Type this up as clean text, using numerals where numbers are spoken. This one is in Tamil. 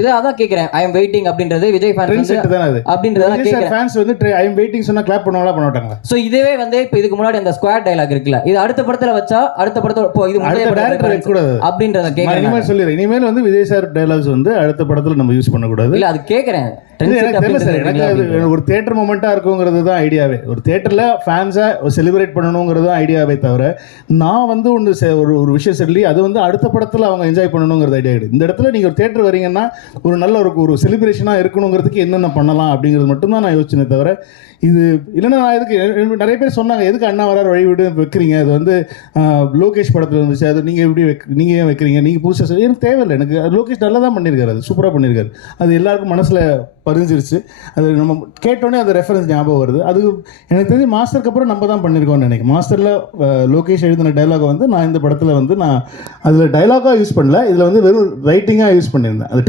இது அதான் கேக்குறேன். ஐ அம் வெயிட்டிங் அப்படின்றது விஜய் ஃபேன்ஸ் ட்ரெண்ட் செட் தான் அது. அப்படின்றத விஜய் சார் கேக்குறேன். ஃபேன்ஸ் வந்து ஐ அம் வெயிட்டிங் சொன்னா கிளாப் பண்ணுவாங்களா பண்ண மாட்டாங்களா? சோ இதுவே வந்து இப்போ இதுக்கு முன்னாடி அந்த ஸ்குவாட் டயலாக் இருக்குல்ல, இது அடுத்த படத்துல வச்சா அடுத்த படத்தோட இப்போ இது முன்னாடி அடுத்த படத்துல டேரக்டர் வைக்க கூடாது அப்படின்றத நான் கேக்குறேன். இனிமேல் சொல்லிடுறேன். இனிமேல் வந்து விஜய் சார் டயலாக்ஸ் வந்து அடுத்த படத்துல நம்ம யூஸ் பண்ணக்கூடாது. இல்ல அது கேக்குறேன். இது எனக்கு தெரியல சார். எனக்கு அது ஒரு தியேட்டர் மொமெண்டா இருக்குங்கிறது தான் ஐடியாவே. ஒரு தியேட்டர்ல ஃபேன்ஸை செலிப்ரேட் பண்ணணுங்கிறது தான் ஐடியாவே தவிர நான் வந்து ஒரு விஷயம் சொல்லி அது வந்து அடுத்த படத்தில் அவங்க என்ஜாய் பண்ணணுங்கிறது ஐடியா கிடையாது. இந்த இடத்துல நீங்கள் ஒரு தியேட்டர் வரீங்கன்னா ஒரு நல்ல ஒரு செலிப்ரேஷனாக இருக்கணுங்கிறதுக்கு என்னென்ன பண்ணலாம் அப்படிங்கிறது மட்டும்தான் நான் யோசிச்சேனே தவிர இது இல்லைன்னா நான் எதுக்கு நிறைய பேர் சொன்னாங்க எதுக்கு அண்ணா வரார் வழிவிட்டு வைக்கிறீங்க, அது வந்து லோகேஷ் படத்தில் இருந்துச்சு, அது நீங்கள் எப்படி நீங்கள் ஏன் வைக்கிறீங்க, நீங்கள் புதுசாக சொல்லி எனக்கு தேவையில்லை. எனக்கு அது லோகேஷ் நல்லா தான் பண்ணியிருக்காரு, அது சூப்பராக பண்ணியிருக்காரு. அது எல்லாருக்கும் மனசில் பதிஞ்சிருச்சு. அது நம்ம கேட்டோன்னே அந்த ரெஃபரன்ஸ் ஞாபகம் வருது. அது எனக்கு தெரிஞ்சு மாஸ்டருக்கு அப்புறம் நம்ம தான் பண்ணியிருக்கோம்னு நினைக்கிறேன். மாஸ்டரில் லோகேஷ் எழுதின டைலாக் வந்து நான் இந்த படத்தில் வந்து நான் அதில் டைலாகாக யூஸ் பண்ணல, இதில் வந்து வெறும் ரைட்டிங்காக யூஸ் பண்ணியிருந்தேன். அது